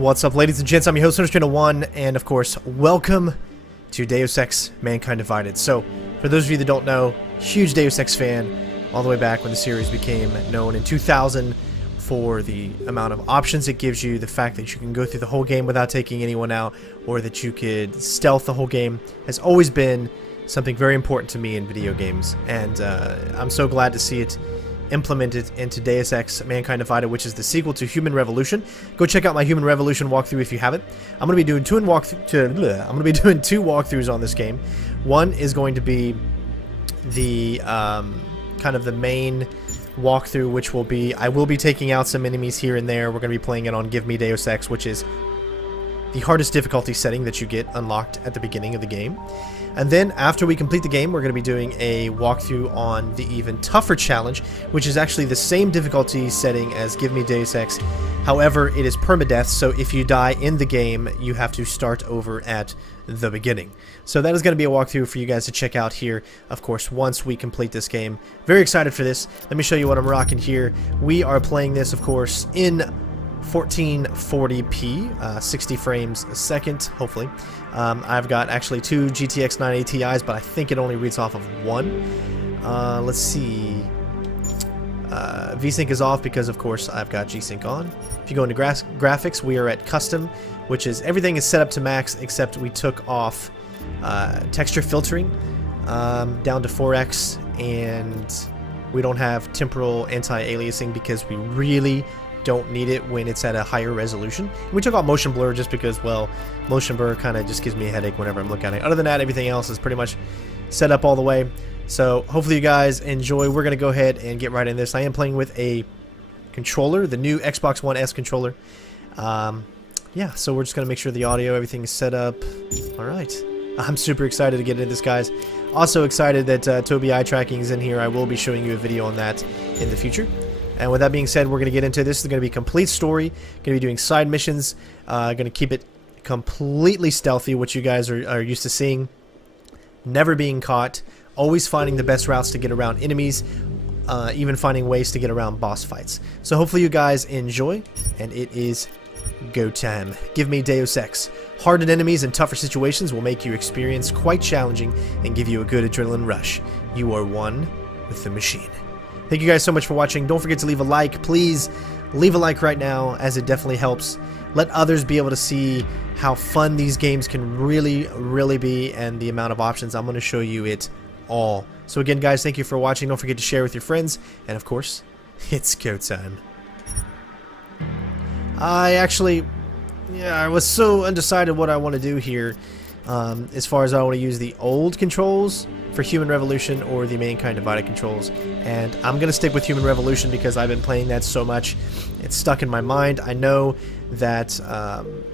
What's up, ladies and gents? I'm your host, CenterStrain01, and of course, welcome to Deus Ex: Mankind Divided. So, for those of you that don't know, huge Deus Ex fan, all the way back when the series became known in 2000 for the amount of options it gives you, the fact that you can go through the whole game without taking anyone out, or that you could stealth the whole game, has always been something very important to me in video games, and I'm so glad to see it implemented into Deus Ex: Mankind Divided, which is the sequel to Human Revolution. Go check out my Human Revolution walkthrough if you haven't. I'm going to be doing two walkthroughs on this game. One is going to be the kind of the main walkthrough, which will be I will be taking out some enemies here and there. We're going to be playing it on Give Me Deus Ex, which is the hardest difficulty setting that you get unlocked at the beginning of the game. And then after we complete the game, we're going to be doing a walkthrough on the even tougher challenge, which is actually the same difficulty setting as Give Me Deus Ex. However, it is permadeath, so if you die in the game, you have to start over at the beginning. So that is going to be a walkthrough for you guys to check out here, of course, once we complete this game. Very excited for this. Let me show you what I'm rocking here. We are playing this, of course, in 1440p, 60 frames a second, hopefully. I've got actually two GTX 980 Ti's, but I think it only reads off of one. Let's see. VSync is off because, of course, I've got G-Sync on. If you go into graphics, we are at custom, which is everything is set up to max except we took off texture filtering down to 4x, and we don't have temporal anti-aliasing because we really don't need it when it's at a higher resolution. We took out motion blur just because, well, motion blur kind of just gives me a headache whenever I'm looking at it. Other than that, everything else is pretty much set up all the way. So hopefully you guys enjoy. We're going to go ahead and get right in this. I am playing with a controller, the new Xbox One S controller. Yeah, so we're just going to make sure the audio, everything is set up. Alright. I'm super excited to get into this, guys. Also excited that Toby eye tracking is in here. I will be showing you a video on that in the future. And with that being said, we're going to get into this. This is going to be a complete story. Going to be doing side missions. Going to keep it completely stealthy, which you guys are used to seeing. Never being caught. Always finding the best routes to get around enemies. Even finding ways to get around boss fights. So hopefully you guys enjoy. And it is go time. Give me Deus Ex. Hardened enemies and tougher situations will make your experience quite challenging and give you a good adrenaline rush. You are one with the machine. Thank you guys so much for watching. Don't forget to leave a like. Please leave a like right now, as it definitely helps. Let others be able to see how fun these games can really, really be, and the amount of options. I'm going to show you it all. So again, guys, thank you for watching. Don't forget to share with your friends. And of course, it's go time. I was so undecided what I want to do here. As far as I want to use the old controls for Human Revolution or the Mankind Divided controls, and I'm going to stick with Human Revolution because I've been playing that so much. It's stuck in my mind. I know that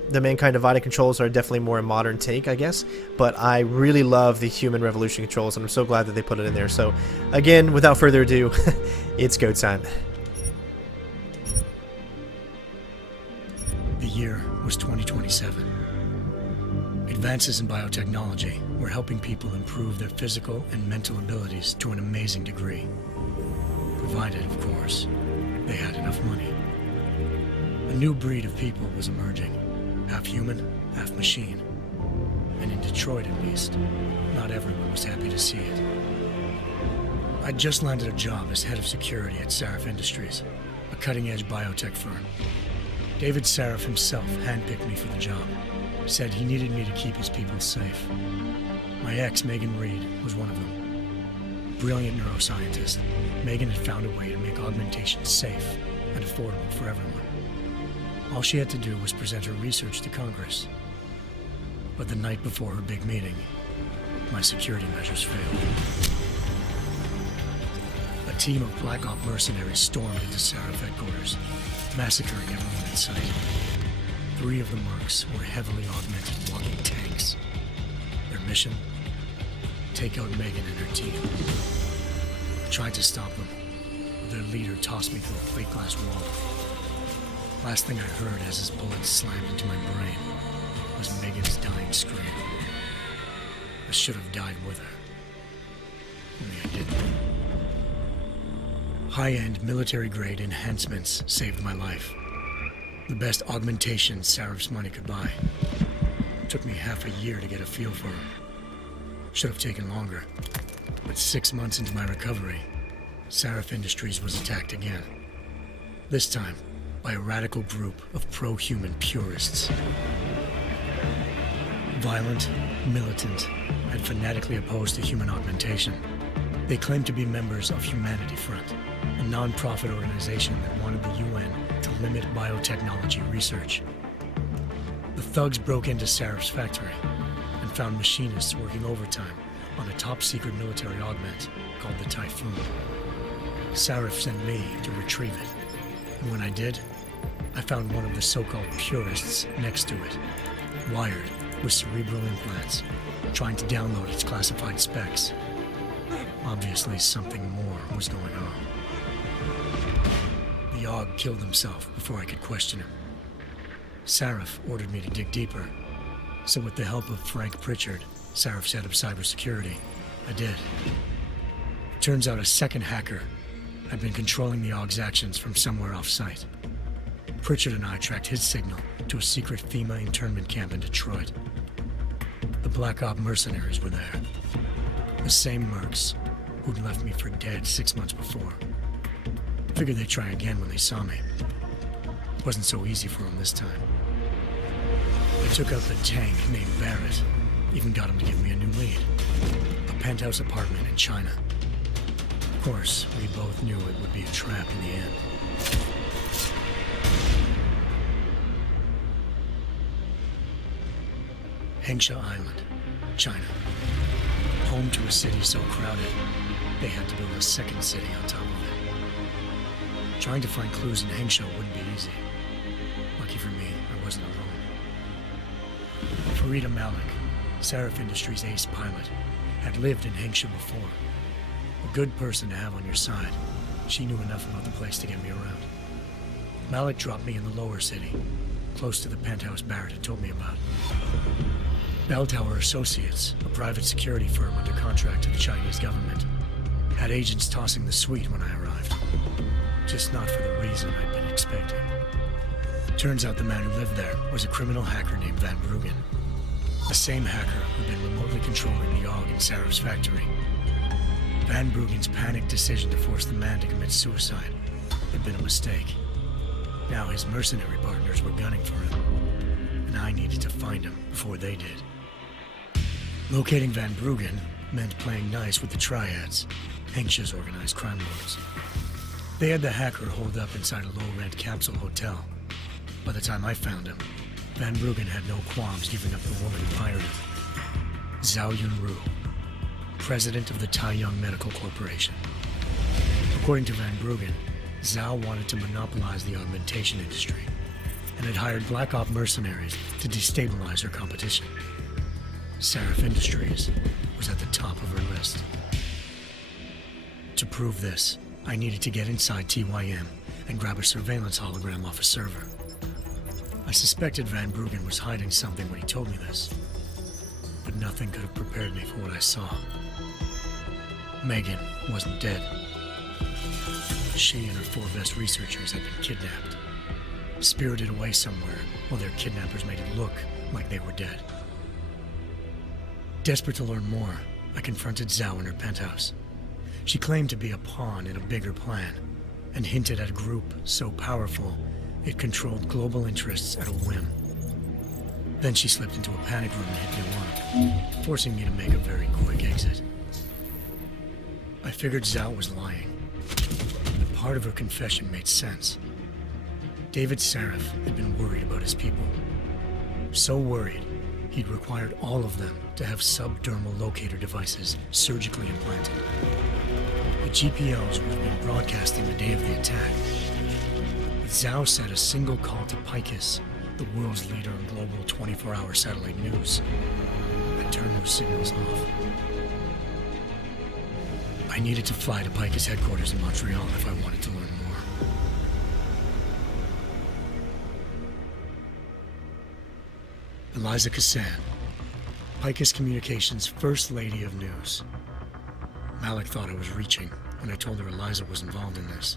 the Mankind Divided controls are definitely more a modern take, I guess, but I really love the Human Revolution controls, and I'm so glad that they put it in there. So again, without further ado, it's go time. The year was 2027. Advances in biotechnology were helping people improve their physical and mental abilities to an amazing degree. Provided, of course, they had enough money. A new breed of people was emerging, half human, half machine. And in Detroit, at least, not everyone was happy to see it. I'd just landed a job as head of security at Sarif Industries, a cutting-edge biotech firm. David Sarif himself handpicked me for the job. Said he needed me to keep his people safe. My ex, Megan Reed, was one of them. Brilliant neuroscientist, Megan had found a way to make augmentation safe and affordable for everyone. All she had to do was present her research to Congress. But the night before her big meeting, my security measures failed. A team of Black Op mercenaries stormed into Sarif headquarters, massacring everyone in sight. 3 of the mercs were heavily augmented walking tanks. Their mission? Take out Megan and her team. I tried to stop them, but their leader tossed me through a plate glass wall. Last thing I heard as his bullets slammed into my brain was Megan's dying scream. I should have died with her. Only I didn't. High-end military-grade enhancements saved my life. The best augmentation Sarif's money could buy. It took me half a year to get a feel for her. Should have taken longer. But 6 months into my recovery, Sarif Industries was attacked again. This time, by a radical group of pro-human purists. Violent, militant, and fanatically opposed to human augmentation. They claimed to be members of Humanity Front, a non-profit organization that wanted the UN to limit biotechnology research. The thugs broke into Sarif's factory and found machinists working overtime on a top-secret military augment called the Typhoon. Sarif sent me to retrieve it, and when I did, I found one of the so-called purists next to it, wired with cerebral implants, trying to download its classified specs. Obviously, something more was going on. The Aug killed himself before I could question him. Sarif ordered me to dig deeper, so with the help of Frank Pritchard, Sarif's head of cybersecurity, I did. Turns out a second hacker had been controlling the Aug's actions from somewhere off-site. Pritchard and I tracked his signal to a secret FEMA internment camp in Detroit. The Black Op mercenaries were there. The same mercs who'd left me for dead 6 months before. Figured they'd try again when they saw me. Wasn't so easy for them this time. I took out the tank named Barrett. Even got him to give me a new lead. A penthouse apartment in China. Of course, we both knew it would be a trap in the end. Hengsha Island, China. Home to a city so crowded, they had to build a second city on top of it. Trying to find clues in Hengsha wouldn't be easy. Lucky for me, I wasn't alone. Farida Malik, Sarif Industries' ace pilot, had lived in Hengsha before. A good person to have on your side. She knew enough about the place to get me around. Malik dropped me in the lower city, close to the penthouse Barrett had told me about. Bell Tower Associates, a private security firm under contract to the Chinese government, had agents tossing the suite when I arrived. Just not for the reason I'd been expecting. Turns out the man who lived there was a criminal hacker named Van Bruggen. The same hacker who'd been remotely controlling the Aug in Sarif's factory. Van Bruggen's panicked decision to force the man to commit suicide had been a mistake. Now his mercenary partners were gunning for him, and I needed to find him before they did. Locating Van Bruggen meant playing nice with the Triads, Hengsha's organized crime lords. They had the hacker holed up inside a low-rent capsule hotel. By the time I found him, Van Bruggen had no qualms giving up the woman who hired him. Zhao Yunru, president of the Taiyang Medical Corporation. According to Van Bruggen, Zhao wanted to monopolize the augmentation industry and had hired Black Op mercenaries to destabilize her competition. Sarif Industries was at the top of her list. To prove this, I needed to get inside TYM and grab a surveillance hologram off a server. I suspected Van Bruggen was hiding something when he told me this, but nothing could have prepared me for what I saw. Megan wasn't dead. She and her 4 best researchers had been kidnapped, spirited away somewhere while their kidnappers made it look like they were dead. Desperate to learn more, I confronted Zhao in her penthouse. She claimed to be a pawn in a bigger plan, and hinted at a group so powerful it controlled global interests at a whim. Then she slipped into a panic room and hit the alarm, forcing me to make a very quick exit. I figured Zhao was lying, but part of her confession made sense. David Sarif had been worried about his people. So worried, he'd required all of them to have subdermal locator devices surgically implanted. The GPOs would have been broadcasting the day of the attack. But Zhao said a single call to Picus, the world's leader in global 24-hour satellite news, had turned those signals off. I needed to fly to Picus headquarters in Montreal if I wanted to learn more. Eliza Cassan, Picus Communications' First Lady of News. Malik thought I was reaching when I told her Eliza was involved in this.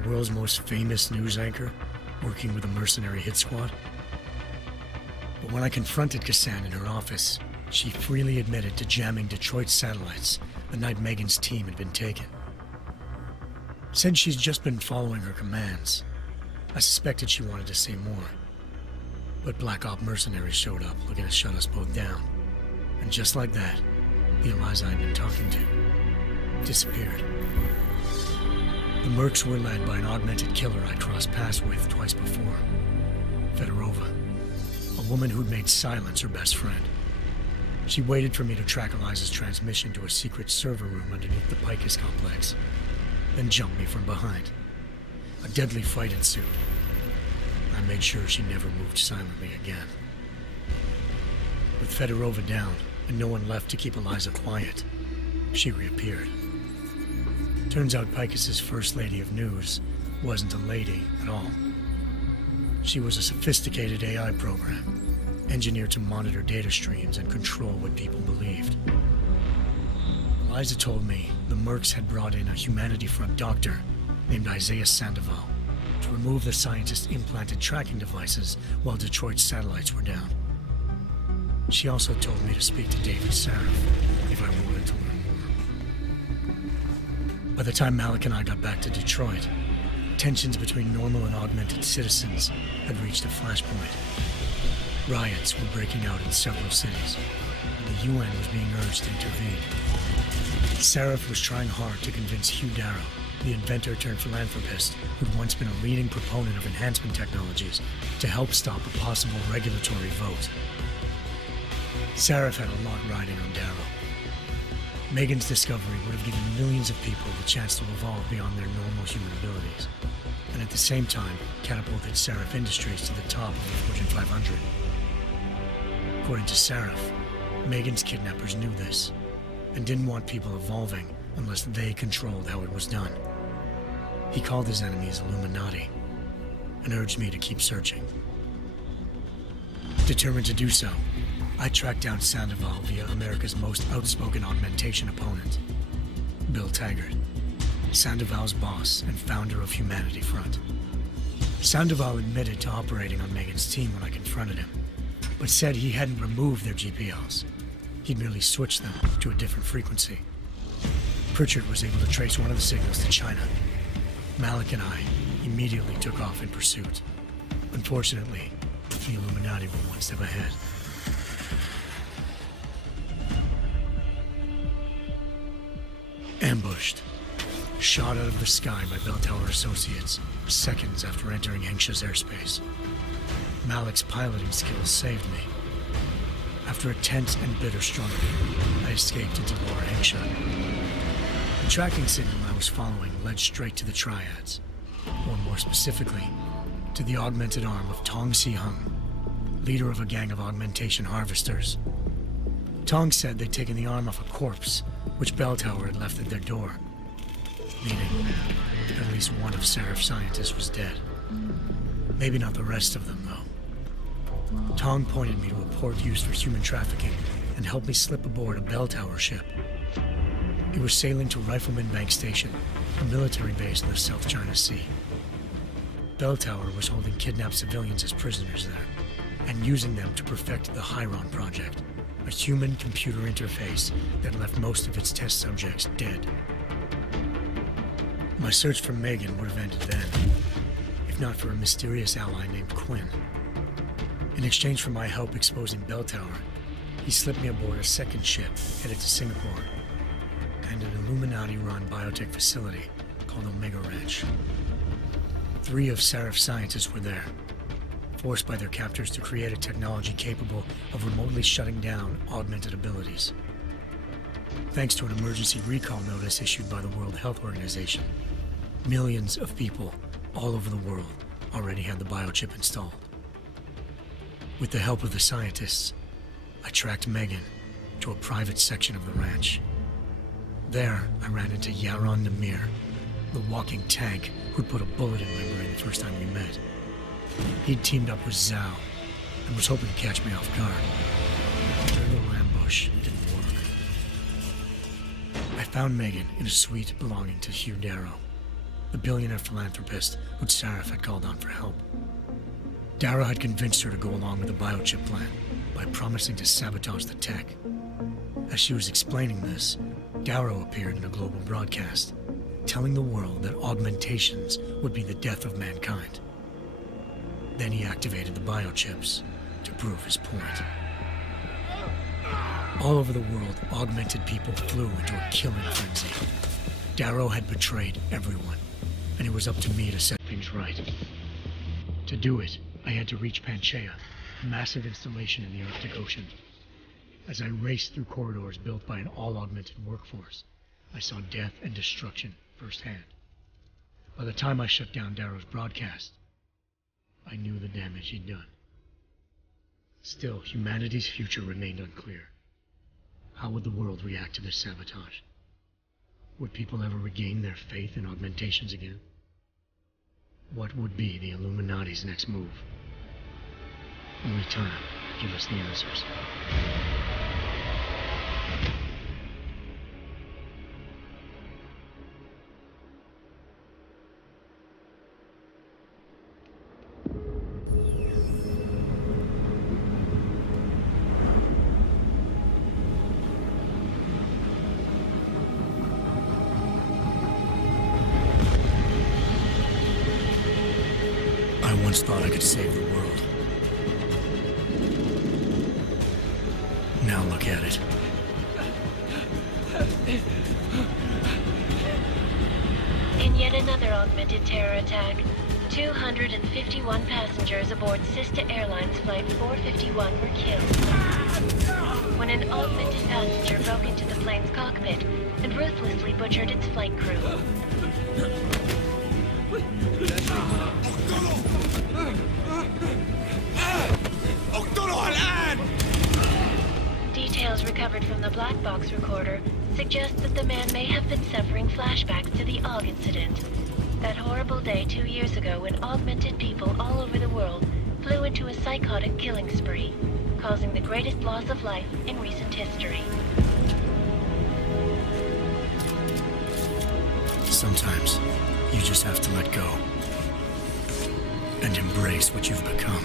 The world's most famous news anchor working with a mercenary hit squad. But when I confronted Kassan in her office, she freely admitted to jamming Detroit's satellites the night Megan's team had been taken. Said she's just been following her commands. I suspected she wanted to say more. But Black Op mercenaries showed up looking to shut us both down. And just like that, the Eliza I'd been talking to disappeared. The mercs were led by an augmented killer I'd crossed paths with twice before. Fedorova, a woman who'd made silence her best friend. She waited for me to track Eliza's transmission to a secret server room underneath the Picus complex, then jumped me from behind. A deadly fight ensued. I made sure she never moved silently again. With Fedorova down, and no one left to keep Eliza quiet, she reappeared. Turns out Picus's first lady of news wasn't a lady at all. She was a sophisticated AI program, engineered to monitor data streams and control what people believed. Eliza told me the mercs had brought in a Humanity Front doctor named Isaiah Sandoval to remove the scientist's implanted tracking devices while Detroit's satellites were down. She also told me to speak to David Sarif if I wanted to learn more. By the time Malik and I got back to Detroit, tensions between normal and augmented citizens had reached a flashpoint. Riots were breaking out in several cities, and the UN was being urged to intervene. Sarif was trying hard to convince Hugh Darrow, the inventor turned philanthropist who'd once been a leading proponent of enhancement technologies, to help stop a possible regulatory vote. Sarif had a lot riding on Darrow. Megan's discovery would have given millions of people the chance to evolve beyond their normal human abilities, and at the same time catapulted Sarif Industries to the top of the Fortune 500. According to Sarif, Megan's kidnappers knew this, and didn't want people evolving unless they controlled how it was done. He called his enemies Illuminati, and urged me to keep searching. Determined to do so, I tracked down Sandoval via America's most outspoken augmentation opponent, Bill Taggart, Sandoval's boss and founder of Humanity Front. Sandoval admitted to operating on Megan's team when I confronted him, but said he hadn't removed their GPLs. He'd merely switched them to a different frequency. Pritchard was able to trace one of the signals to China. Malik and I immediately took off in pursuit. Unfortunately, the Illuminati were one step ahead. Ambushed. Shot out of the sky by Bell Tower Associates, seconds after entering Hengsha's airspace. Malik's piloting skills saved me. After a tense and bitter struggle, I escaped into Lower Hengsha. The tracking signal I was following led straight to the Triads, or more specifically, to the augmented arm of Tong Si-hung, leader of a gang of augmentation harvesters. Tong said they'd taken the arm off a corpse, which Bell Tower had left at their door, meaning at least one of Sarif's scientists was dead. Maybe not the rest of them, though. Tong pointed me to a port used for human trafficking and helped me slip aboard a Bell Tower ship. It was sailing to Rifleman Bank Station, a military base in the South China Sea. Bell Tower was holding kidnapped civilians as prisoners there, and using them to perfect the Chiron project, a human-computer interface that left most of its test subjects dead. My search for Megan would have ended then, if not for a mysterious ally named Quinn. In exchange for my help exposing Bell Tower, he slipped me aboard a second ship headed to Singapore and an Illuminati-run biotech facility called Omega Ranch. 3 of Sarif's scientists were there, forced by their captors to create a technology capable of remotely shutting down augmented abilities. Thanks to an emergency recall notice issued by the World Health Organization, millions of people all over the world already had the biochip installed. With the help of the scientists, I tracked Megan to a private section of the ranch. There, I ran into Yaron Namir, the walking tank who'd put a bullet in my brain the first time we met. He'd teamed up with Zhao and was hoping to catch me off guard. Their little ambush didn't work. I found Megan in a suite belonging to Hugh Darrow, the billionaire philanthropist who Sarif had called on for help. Darrow had convinced her to go along with the biochip plan by promising to sabotage the tech. As she was explaining this, Darrow appeared in a global broadcast, telling the world that augmentations would be the death of mankind. Then he activated the biochips to prove his point. All over the world, augmented people flew into a killing frenzy. Darrow had betrayed everyone, and it was up to me to set things right. To do it, I had to reach Panchaea, a massive installation in the Arctic Ocean. As I raced through corridors built by an all-augmented workforce, I saw death and destruction firsthand. By the time I shut down Darrow's broadcast, I knew the damage he'd done. Still, humanity's future remained unclear. How would the world react to this sabotage? Would people ever regain their faith in augmentations again? What would be the Illuminati's next move? Only time will give us the answers. I once thought I could save the world. Now look at it. In yet another augmented terror attack, 251 passengers aboard Sister Airlines Flight 451 were killed when an augmented passenger broke into the plane's cockpit and ruthlessly butchered its flight crew. Details recovered from the black box recorder suggest that the man may have been suffering flashbacks to the Aug Incident. That horrible day 2 years ago when augmented people all over the world flew into a psychotic killing spree, causing the greatest loss of life in recent history. Sometimes, you just have to let go and embrace what you've become.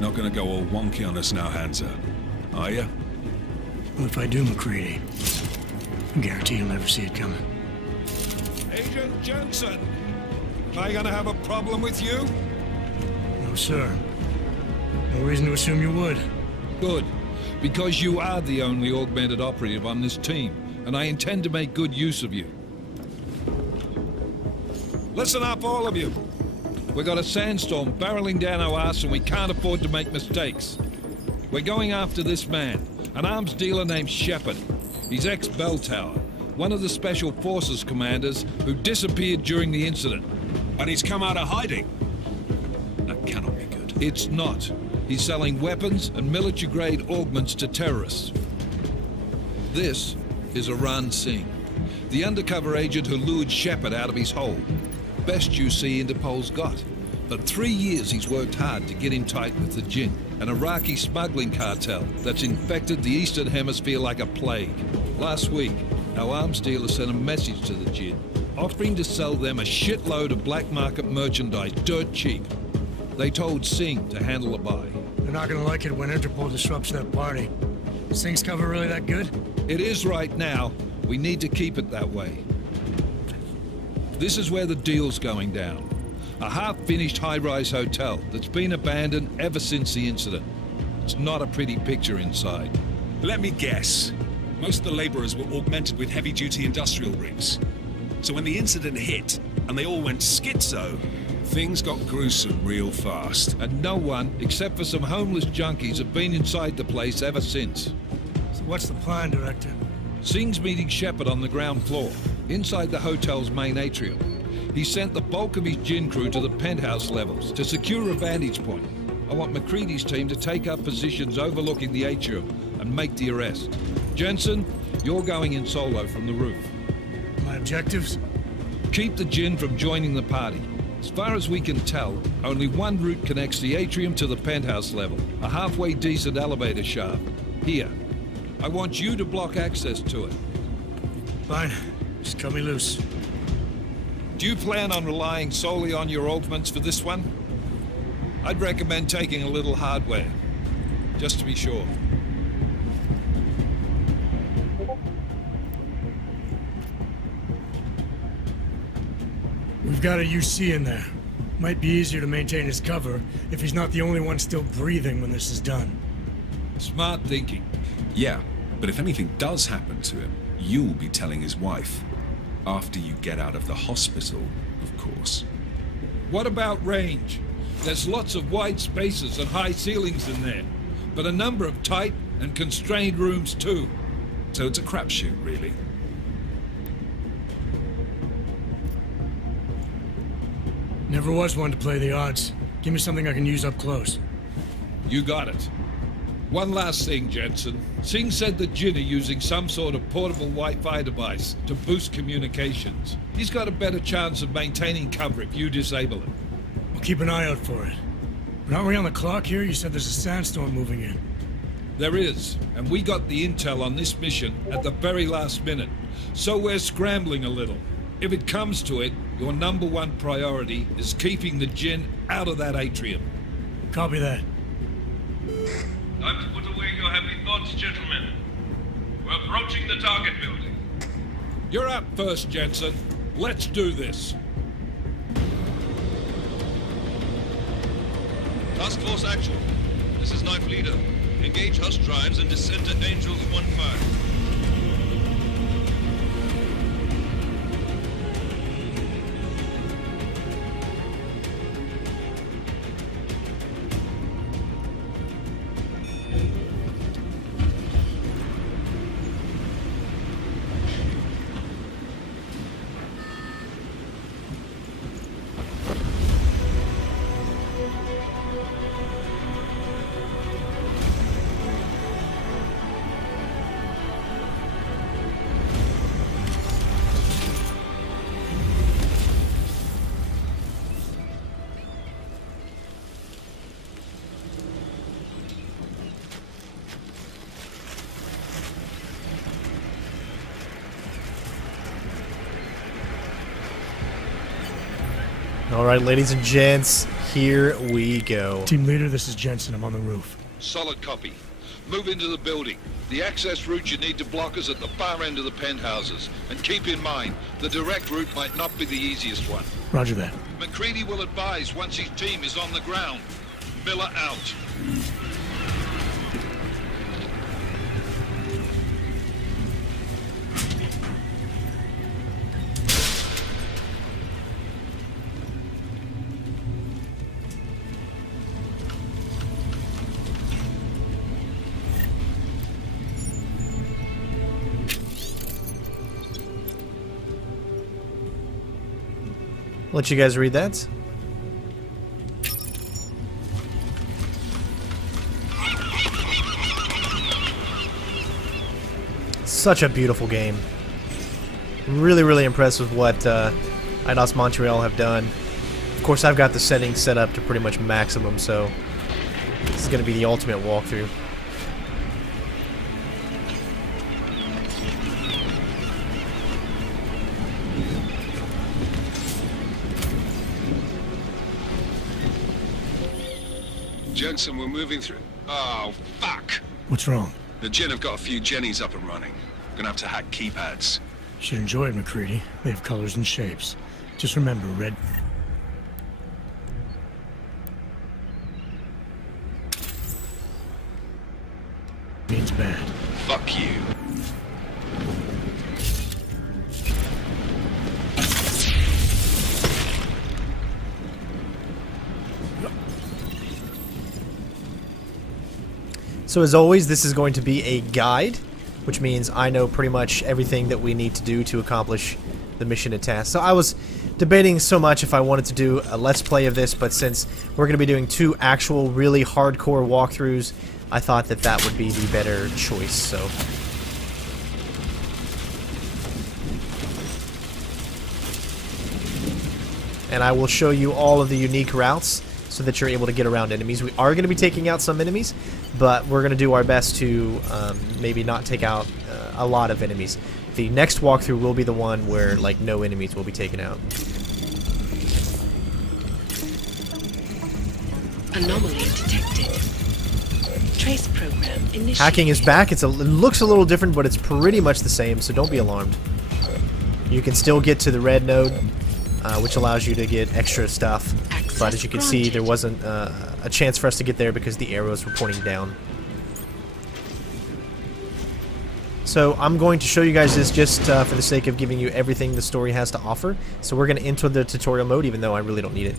Not gonna go all wonky on us now, Hansa, are you? Well, if I do, McCready, I guarantee you'll never see it coming. Agent Jensen! Am I gonna have a problem with you? No, sir. No reason to assume you would. Good, because you are the only augmented operative on this team, and I intend to make good use of you. Listen up, all of you. We got a sandstorm barreling down our arse and we can't afford to make mistakes. We're going after this man, an arms dealer named Shepard. He's ex-Bell Tower, one of the Special Forces commanders who disappeared during the incident. And he's come out of hiding. That cannot be good. It's not. He's selling weapons and military-grade augments to terrorists. This is Aran Singh, the undercover agent who lured Shepard out of his hole. Best you see Interpol's got. For 3 years he's worked hard to get him tight with the Jinn, an Iraqi smuggling cartel that's infected the Eastern Hemisphere like a plague. Last week, our arms dealer sent a message to the Jinn, offering to sell them a shitload of black market merchandise dirt cheap. They told Singh to handle the buy. They're not gonna like it when Interpol disrupts their party. Singh's cover really that good? It is right now. We need to keep it that way. This is where the deal's going down. A half-finished high-rise hotel that's been abandoned ever since the incident. It's not a pretty picture inside. Let me guess. Most of the laborers were augmented with heavy-duty industrial rigs. So when the incident hit, and they all went schizo, things got gruesome real fast. And no one, except for some homeless junkies, have been inside the place ever since. So what's the plan, Director? Singh's meeting Shepard on the ground floor, inside the hotel's main atrium. He sent the bulk of his Jinn crew to the penthouse levels to secure a vantage point. I want McCready's team to take up positions overlooking the atrium and make the arrest. Jensen, you're going in solo from the roof. My objectives? Keep the Jinn from joining the party. As far as we can tell, only one route connects the atrium to the penthouse level, a halfway decent elevator shaft. Here. I want you to block access to it. Fine. Just cut me loose. Do you plan on relying solely on your augments for this one? I'd recommend taking a little hardware, just to be sure. We've got a UC in there. Might be easier to maintain his cover if he's not the only one still breathing when this is done. Smart thinking. Yeah, but if anything does happen to him, you'll be telling his wife. After you get out of the hospital, of course. What about range? There's lots of wide spaces and high ceilings in there, but a number of tight and constrained rooms too. So it's a crapshoot, really. Never was one to play the odds. Give me something I can use up close. You got it. One last thing, Jensen. Singh said that Jin are using some sort of portable Wi-Fi device to boost communications. He's got a better chance of maintaining cover if you disable it. I'll keep an eye out for it. But aren't we on the clock here? You said there's a sandstorm moving in. There is, and we got the intel on this mission at the very last minute. So we're scrambling a little. If it comes to it, your #1 priority is keeping the Jinn out of that atrium. Copy that. Time to put away your happy thoughts, gentlemen. We're approaching the target building. You're up first, Jensen. Let's do this. Task Force Action. This is Knife Leader. Engage Hush drives and descend to Angels 1-5. Alright, ladies and gents, here we go. Team leader, this is Jensen. I'm on the roof. Solid copy. Move into the building. The access route you need to block is at the far end of the penthouses. And keep in mind, the direct route might not be the easiest one. Roger that. McCready will advise once his team is on the ground. Miller out. Let you guys read that. Such a beautiful game. Really, really impressed with what Eidos Montreal have done. Of course, I've got the settings set up to pretty much maximum, so this is going to be the ultimate walkthrough. Jensen, we're moving through. Oh, fuck! What's wrong? The Jinn have got a few Jennies up and running. Gonna have to hack keypads. Should enjoy it, McCready. They have colors and shapes. Just remember, red... means bad. Fuck you. So as always, this is going to be a guide, which means I know pretty much everything that we need to do to accomplish the mission at task. So I was debating so much if I wanted to do a Let's Play of this, but since we're going to be doing 2 actual really hardcore walkthroughs, I thought that that would be the better choice, so... And I will show you all of the unique routes so that you're able to get around enemies. We are going to be taking out some enemies, but we're going to do our best to maybe not take out a lot of enemies. The next walkthrough will be the one where like no enemies will be taken out. Anomaly detected. Trace program initiated. Hacking is back. It looks a little different, but it's pretty much the same, so don't be alarmed. You can still get to the red node, which allows you to get extra stuff. But as you can see, there wasn't a chance for us to get there because the arrows were pointing down. So I'm going to show you guys this just for the sake of giving you everything the story has to offer. So we're going to enter the tutorial mode, even though I really don't need it.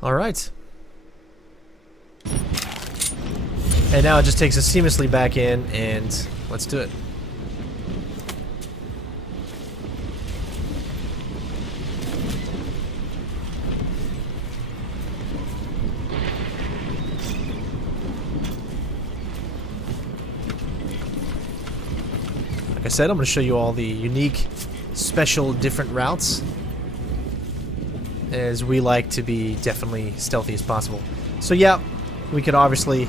Alright. And now it just takes us seamlessly back in, and let's do it. Like I said, I'm going to show you all the unique, special, different routes, as we like to be definitely stealthy as possible. So yeah, we could obviously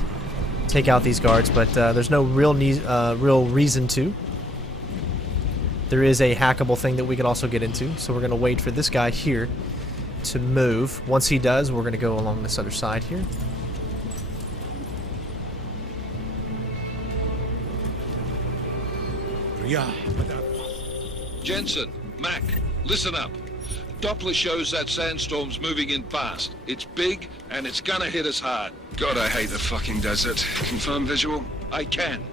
take out these guards, but there's no real reason to. There is a hackable thing that we could also get into, so we're going to wait for this guy here to move. Once he does, we're going to go along this other side here. Jensen, Mac, listen up. Doppler shows that sandstorm's moving in fast. It's big, and it's gonna hit us hard. God, I hate the fucking desert. Confirm visual? I can.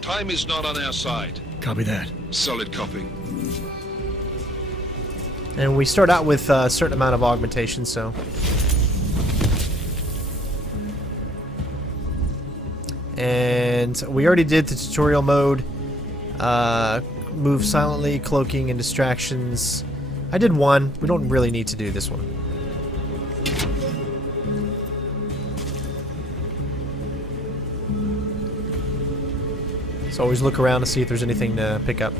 Time is not on our side. Copy that. Solid copy. And we start out with a certain amount of augmentation, so... And we already did the tutorial mode. Move silently, cloaking, and distractions. I did one. We don't really need to do this one. So always look around to see if there's anything to pick up.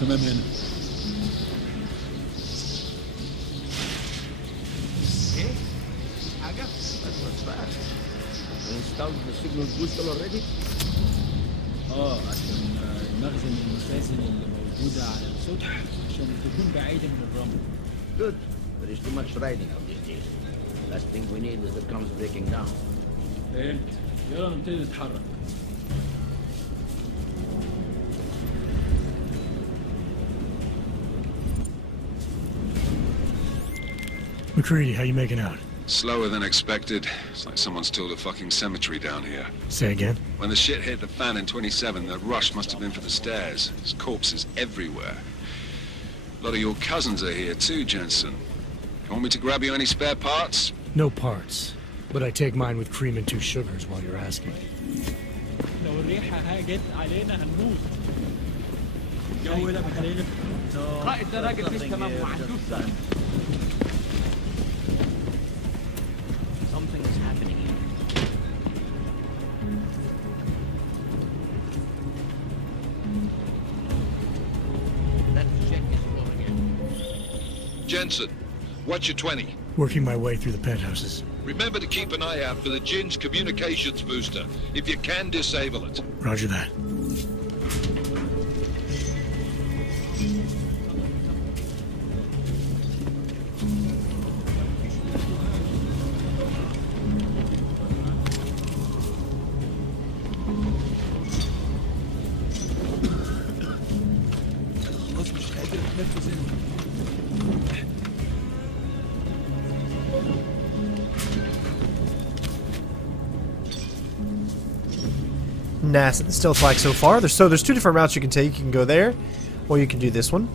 تمام هنا. ايه؟ حاجة؟ That's fast. Installed the signal booster already? عشان المخزن المخازن اللي موجودة على السطح عشان تكون بعيدة من الرمل. Good. There is too much riding out these days. Last thing we need is the comms breaking down. فهمت. يلا نبتدي نتحرك. McCready, how you making out? Slower than expected. It's like someone's tilled a fucking cemetery down here. Say again? When the shit hit the fan in 27, the rush must have been for the stairs. There's corpses everywhere. A lot of your cousins are here too, Jensen. You want me to grab you any spare parts? No parts. But I take mine with cream and 2 sugars while you're asking. لو الريحة هاجت علينا هنموت. الجو هنا بخلينا. قائد ده راجل مش تمام وعندوش سنة. Something is happening here. Let's check this floor again. Jensen, what's your 20? Working my way through the penthouses. Remember to keep an eye out for the Jin's communications booster. If you can, disable it. Roger that. stealth like so far. There's 2 different routes you can take. You can go there, or you can do this one.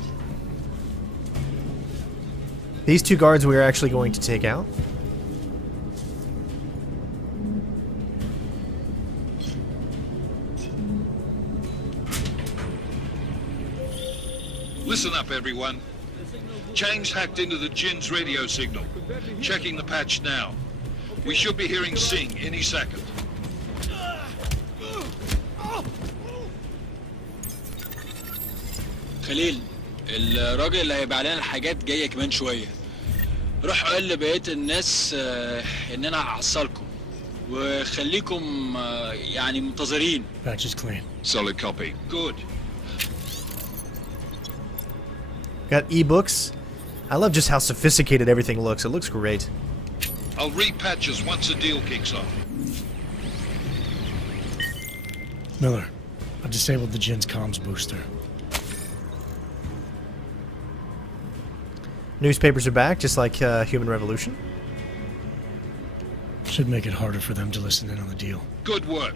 These 2 guards we are actually going to take out. Listen up, everyone. Chang's hacked into the Jin's radio signal. Checking the patch now. We should be hearing Singh any second. خليل الراجل اللي هيبقى علينا الحاجات جايه كمان شويه. روح قول لبقيه الناس ان انا هحصلكم وخليكم يعني منتظرين. Patch is clean. Solid copy. Good. Got e-books. I love just how sophisticated everything looks. It looks great. I'll repatch us once the deal kicks off. Miller, I've disabled the Jin's comms booster. Newspapers are back, just like Human Revolution. Should make it harder for them to listen in on the deal. Good work.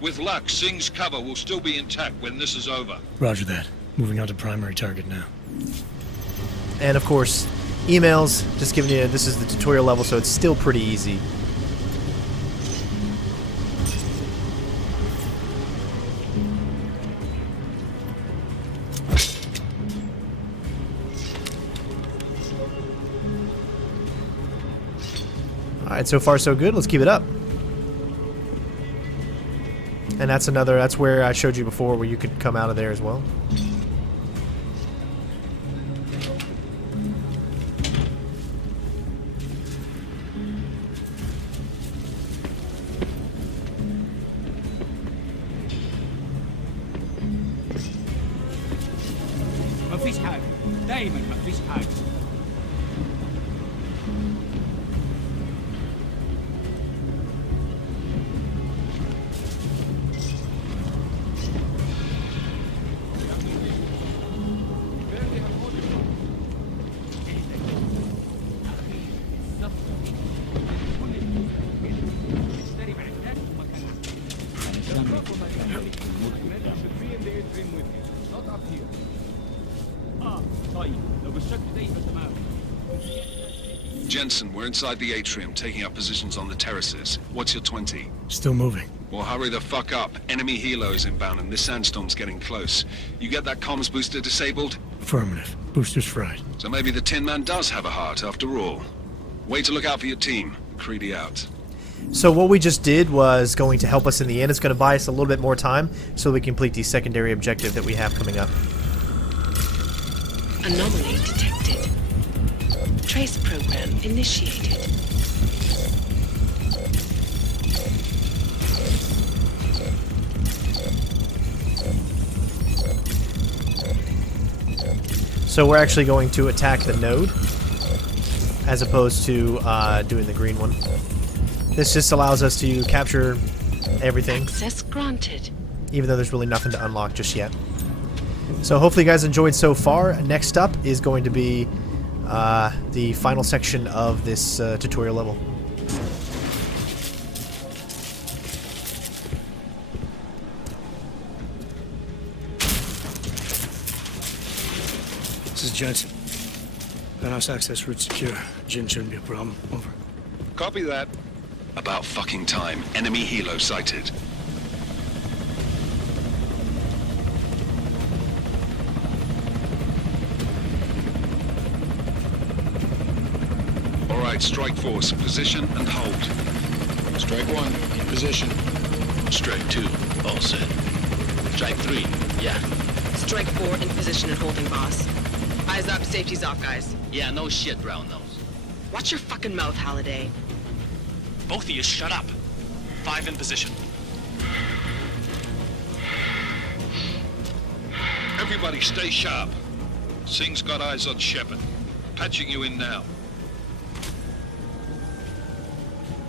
With luck, Singh's cover will still be intact when this is over. Roger that. Moving on to primary target now. And of course, emails, just giving you, this is the tutorial level, so it's still pretty easy. Alright, so far so good. Let's keep it up. And that's where I showed you before, where you could come out of there as well. مفيش حاجة دايما مفيش حاجة Jensen, we're inside the atrium, taking up positions on the terraces. What's your 20? Still moving. Well, hurry the fuck up. Enemy helos inbound and this sandstorm's getting close. You get that comms booster disabled? Affirmative. Booster's fried. So maybe the Tin Man does have a heart after all. Way to look out for your team. Creedy out. So what we just did was going to help us in the end. It's going to buy us a little bit more time so we complete the secondary objective that we have coming up. Anomaly detected. Trace program initiated. So we're actually going to attack the node as opposed to doing the green one. This just allows us to capture everything. Access granted. Even though there's really nothing to unlock just yet. So hopefully you guys enjoyed so far. Next up is going to be the final section of this tutorial level. This is Jensen. Penthouse access route secure. Jin shouldn't be a problem. Over. Copy that. About fucking time. Enemy helo sighted. Alright, Strike Force. Position and hold. Strike 1, in position. Strike 2, all set. Strike 3, yeah. Strike 4, in position and holding, boss. Eyes up, safety's off, guys. Yeah, no shit, brown nose. Watch your fucking mouth, Halliday. Both of you, shut up. 5 in position. Everybody stay sharp. Singh's got eyes on Shepard. Patching you in now.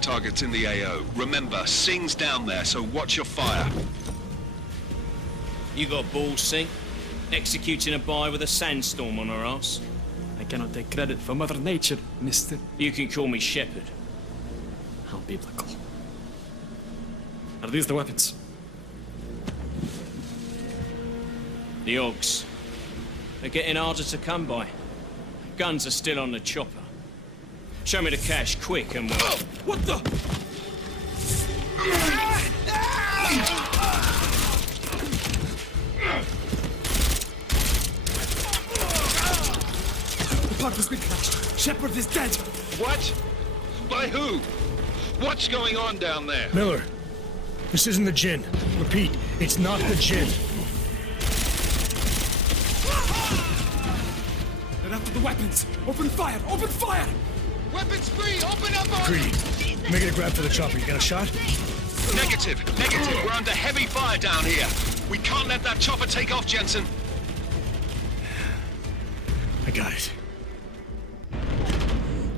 Target's in the AO. Remember, Singh's down there, so watch your fire. You got balls, Singh? Executing a buy with a sandstorm on our ass? I cannot take credit for Mother Nature, mister. You can call me Shepard. How biblical. Are these the weapons? The Augs. They're getting harder to come by. Guns are still on the chopper. Show me the cash, quick, and we'll... What the? The pod was clashed. Shepard is dead. What? By who? What's going on down there? Miller, this isn't the Jinn. Repeat, it's not the Jinn. They're after the weapons. Open fire! Open fire! Weapons free! Open up on... Greedy. Make it a grab for the chopper. You got a shot? Negative. Negative. We're under heavy fire down here. We can't let that chopper take off, Jensen. I got it.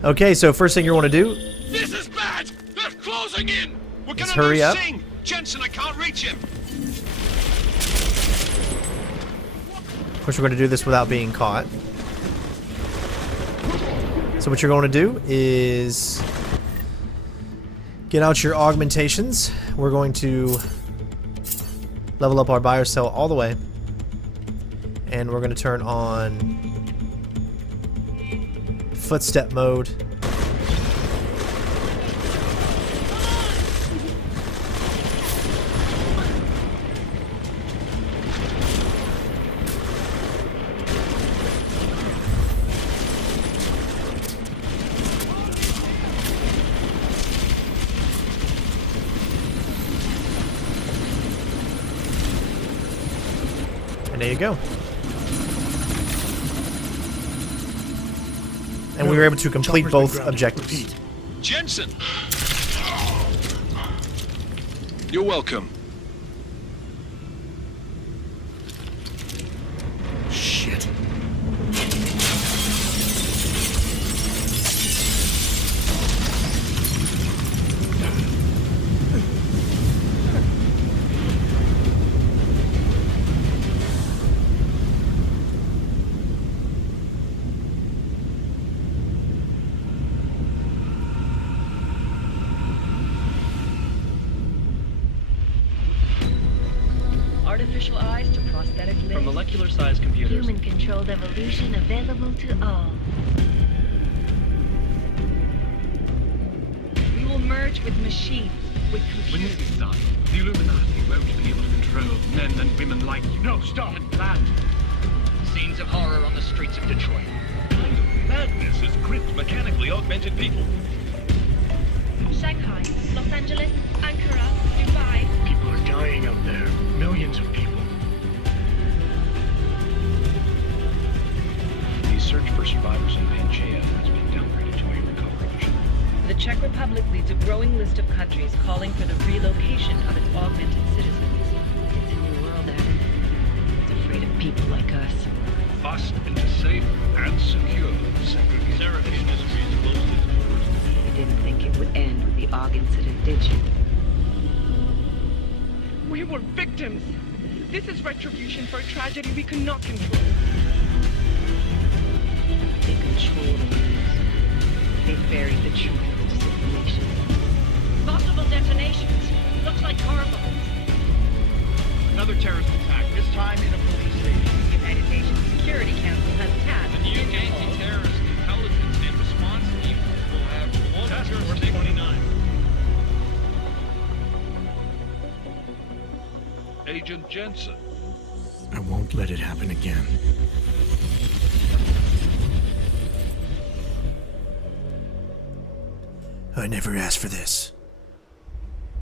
Okay, so first thing you want to do... This is bad! They're closing in! We're gonna hurry up. Sing. Jensen, I can't reach him! Of course, we're going to do this without being caught. So what you're going to do is get out your augmentations. We're going to level up our biocell all the way. And we're going to turn on footstep mode. And there you go. And we were able to complete both objectives. Jensen! You're welcome. Shit. Artificial eyes to prosthetic limbs. From molecular-sized computers. Human-controlled evolution available to all. We will merge with machines, with When computers. this is done, the Illuminati won't be able to control men and women like you. No, stop! Planned. Scenes of horror on the streets of Detroit. Madness has gripped mechanically augmented people. Shanghai, Los Angeles, Ankara, Dubai. People are dying out there. Millions of people. The search for survivors in Pangaea has been downgraded to a recovery mission. The Czech Republic leads a growing list of countries calling for the relocation of its augmented citizens. It's a new world, Adam. It's afraid of people like us. Bust into safe and secure segregation. You didn't think it would end with the Aug Incident, did you? We were victims. This is retribution for a tragedy we cannot control. They control the news. They buried the truth with disinformation. Multiple detonations. Looks like car bombs. Another terrorist attack, this time in a police station. The United Nations Security Council has tasked The new anti-terrorist intelligence and response team will have all Task Force jurisdiction. 29. Agent Jensen. I won't let it happen again. I never asked for this.